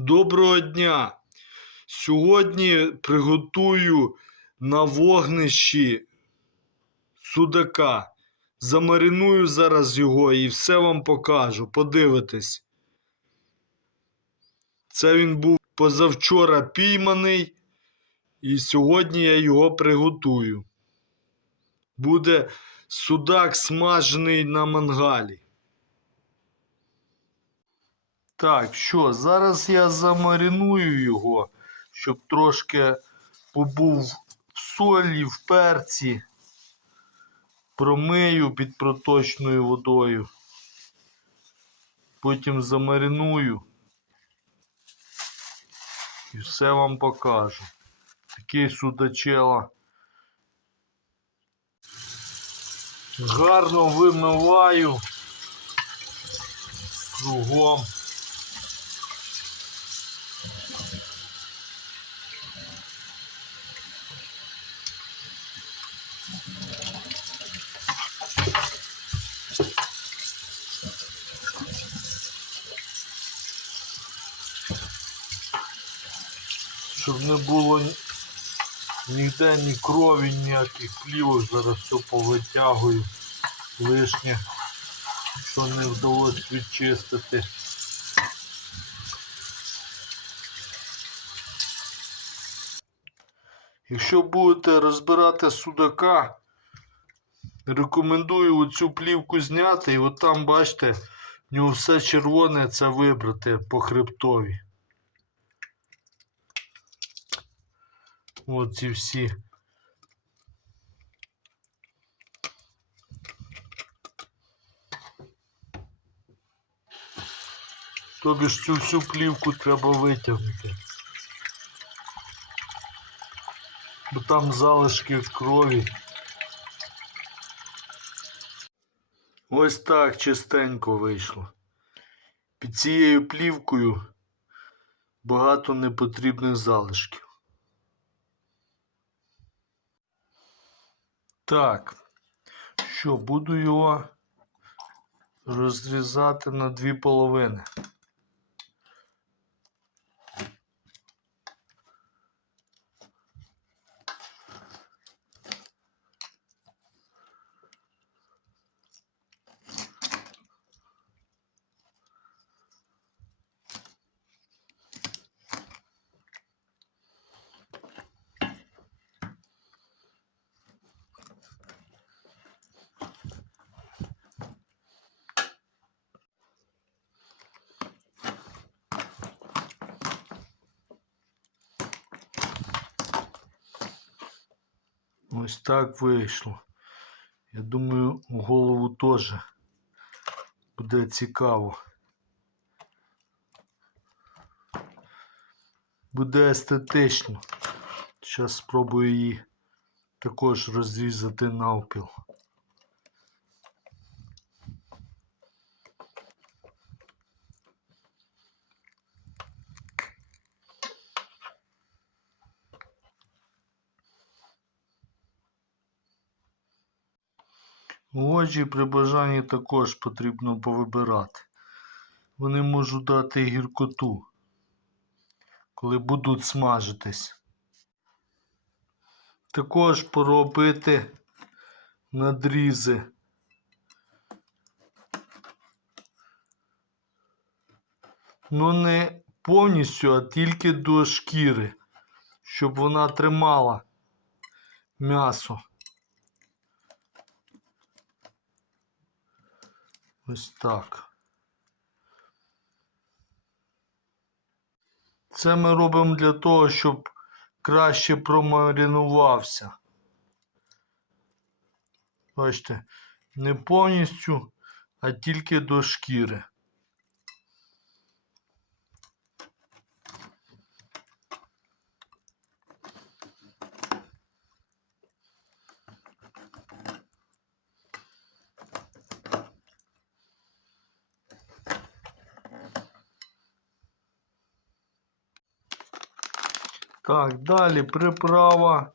Доброго дня! Сьогодні приготую на вогнищі судака. Замариную зараз його і все вам покажу. Подивитесь. Це він був позавчора пійманий, і сьогодні я його приготую. Буде судак смажений на мангалі. Так, що, зараз я замариную його, щоб трошки побув в солі, в перці. Промию під проточною водою. Потім замариную. І все вам покажу. Такий судачела. Гарно вимиваю кругом. Щоб не було ніде ні крові, ніяких плівок, зараз все повитягую лишнє, що не вдалося відчистити. Якщо будете розбирати судака, рекомендую оцю плівку зняти і от там, бачите, в нього все червоне це вибрати по хребтові. От ці всі. Тобі ж цю всю плівку треба витягнути. Бо там залишки крові. Ось так чистенько вийшло. Під цією плівкою багато непотрібних залишків. Так, що, буду його розрізати на дві половини. Ось так вийшло. Я думаю, голову теж буде цікаво. Буде естетично. Зараз спробую її також розрізати навпіл. Очі при бажанні також потрібно повибирати. Вони можуть дати гіркоту, коли будуть смажитись. Також поробити надрізи. Ну не повністю, а тільки до шкіри, щоб вона тримала м'ясо. Ось так. Це ми робимо для того, щоб краще промаринувався. Бачите, не повністю, а тільки до шкіри. Так, далі приправа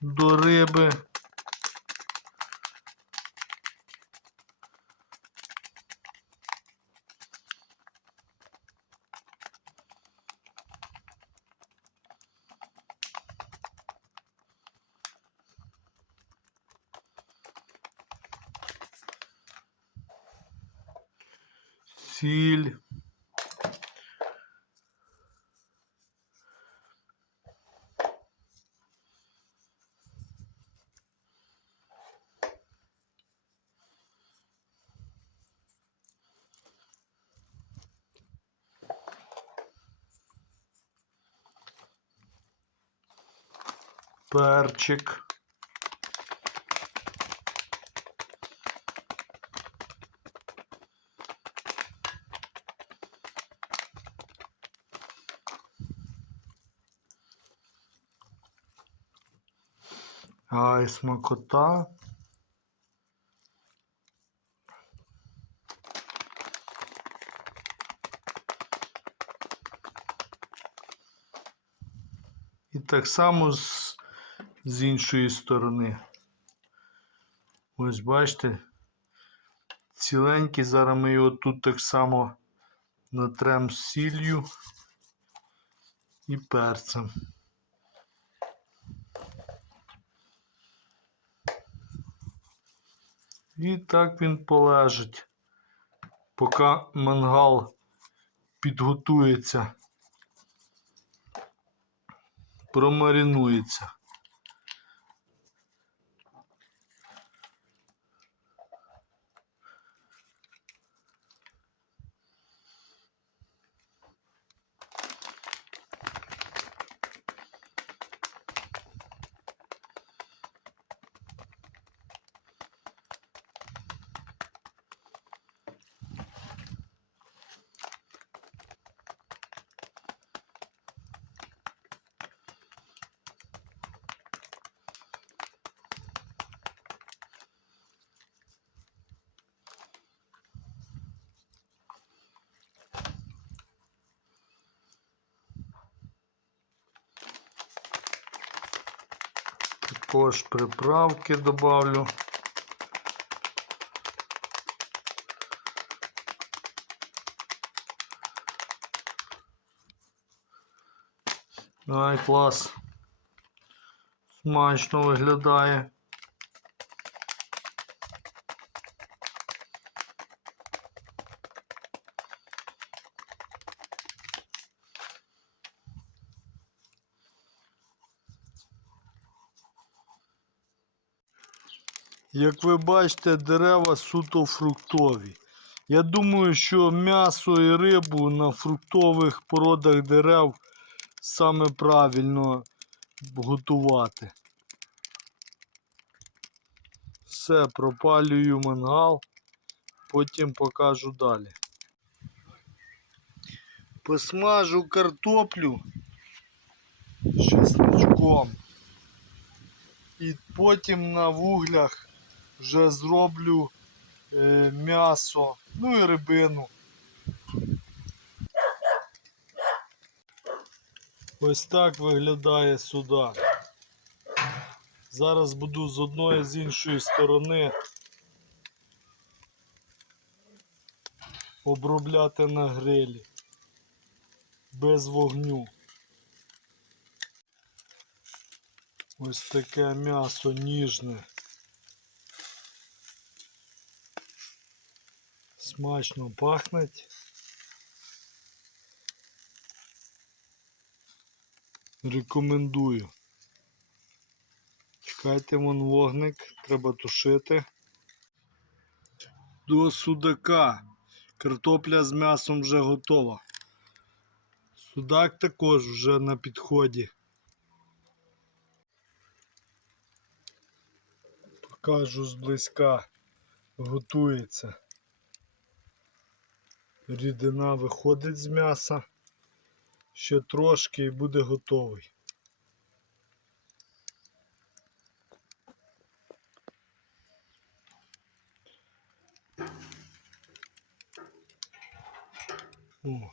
до риби. Сіль. Перчик. Ай, смакота. І так само з, з іншої сторони. Ось бачите, ціленький. Зараз ми його тут так само натрем з сіллю і перцем. І так він полежить, поки мангал підготується, промаринується. Також приправки добавлю. Ай, клас. Смачно виглядає. Як ви бачите, дерева суто фруктові. Я думаю, що м'ясо і рибу на фруктових породах дерев саме правильно готувати. Все, пропалюю мангал, потім покажу далі. Посмажу картоплю з чесничком. І потім на вуглях вже зроблю е, м'ясо, ну і рибину. Ось так виглядає сюди. Зараз буду з одної з іншої сторони обробляти на грилі без вогню. Ось таке м'ясо ніжне. Смачно пахнеть. Рекомендую. Чекайте вон вогник, треба тушити. До судака. Картопля з м'ясом вже готова. Судак також вже на підході. Покажу зблизька. Готується. Рідина виходить з м'яса. Ще трошки і буде готовий. О.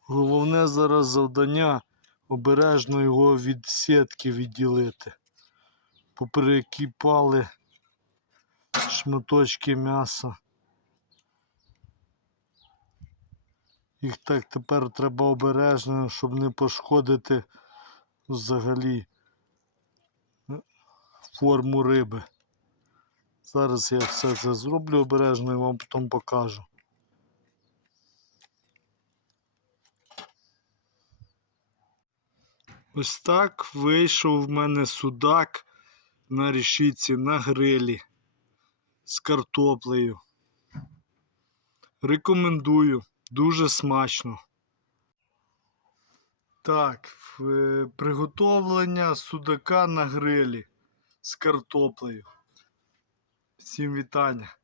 Головне зараз завдання обережно його від сітки відділити. Поприкипали шматочки м'яса. Їх так тепер треба обережно, щоб не пошкодити взагалі форму риби. Зараз я все це зроблю обережно і вам потім покажу. Ось так вийшов в мене судак на рішиці на грилі з картоплею. Рекомендую, дуже смачно. Так, е, приготовлення судака на грилі з картоплею. Всім вітання.